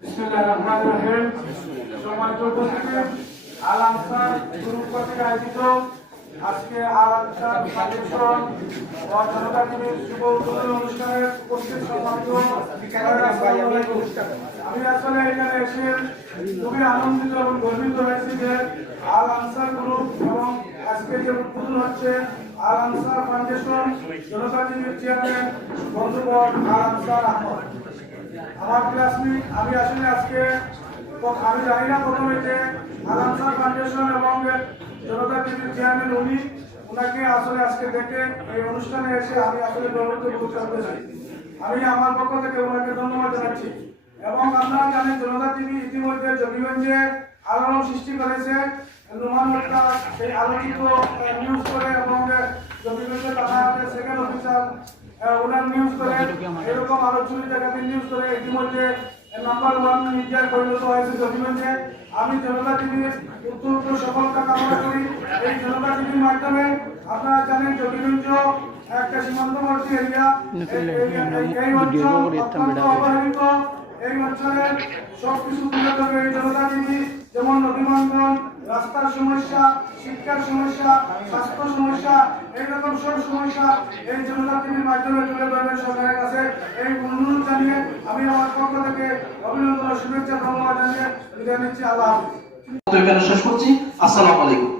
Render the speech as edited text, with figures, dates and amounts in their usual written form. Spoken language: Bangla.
বিসমিল্লাহির রহমানির রহিম। সম্মানিত উপস্থিতি, আল আনসার গ্রুপ কর্তৃক আয়োজিত আজকে আল আনসার ফাউন্ডেশন ও জনতা টিভির শুভ উদ্বোধনী অনুষ্ঠানে উপস্থিত সম্মানিত আমি আসলে এখানে এসে খুবই আনন্দিত এবং গর্বিত হয়েছি যে আল আনসার গ্রুপ এবং আজকে যে উদ্বোধন হচ্ছে আল আনসার ফাউন্ডেশন জনতা টিভির চেয়ারম্যান বন্ধুবর আল আনসার আহমদ আমার ক্লাসমেট। আমি আসলে আজকে আমি জানি না প্রথমে যে আল আনসার ফাউন্ডেশন এবং জনতা টিভির চেয়ারম্যান ওনাকে আসলে আজকে দেখে এই অনুষ্ঠানে এসে আমি আসলে গর্বিত বোধ করতেছি। আমি আমার পক্ষ থেকে ওনাকে ধন্যবাদ জানাচ্ছি। এবং আপনারা জানেন জনতা টিভি ইতিমধ্যে জকিগঞ্জে আলোড়ন সৃষ্টি করেছে। নোমান হত্যা সেই আলোচিত নিউজ করে এবং জকিগঞ্জে থানাতে সেকেন্ড অফিসার ওনার নিউজ করে এরকম আরো চুরি ডাকাতির নিউজ করে ইতিমধ্যে নাম্বার 1 মিডিয়ায় পরিণত হয়েছে জকিগঞ্জে। আমি জনতা টিভির উত্তর সফলতা কামনা করি। এই জনতা টিভির মাধ্যমে আপনারা জানেন জকিগঞ্জ একটা সীমান্তবর্তী এরিয়া, এই অঞ্চল অত্যন্ত অবহেলিত। এই অঞ্চলের সবকিছু তুলে ধরবে এই জনতা টিভি, যেমন নদীবন্ধন, রাস্তার সমস্যা, শিক্ষার সমস্যা, স্বাস্থ্য সমস্যা, এইরকম সব সমস্যা এই জনতা টিভির মাধ্যমে তুলে ধরবে সরকারের কাছে। এই অনুরোধ জানিয়ে আমি আমার পক্ষ থেকে অভিনন্দন ও শুভেচ্ছা ধন্যবাদ জানিয়ে বিদায় নিচ্ছি। আল্লাহ হাফেজ। শেষ করছি। আসসালামু আলাইকুম।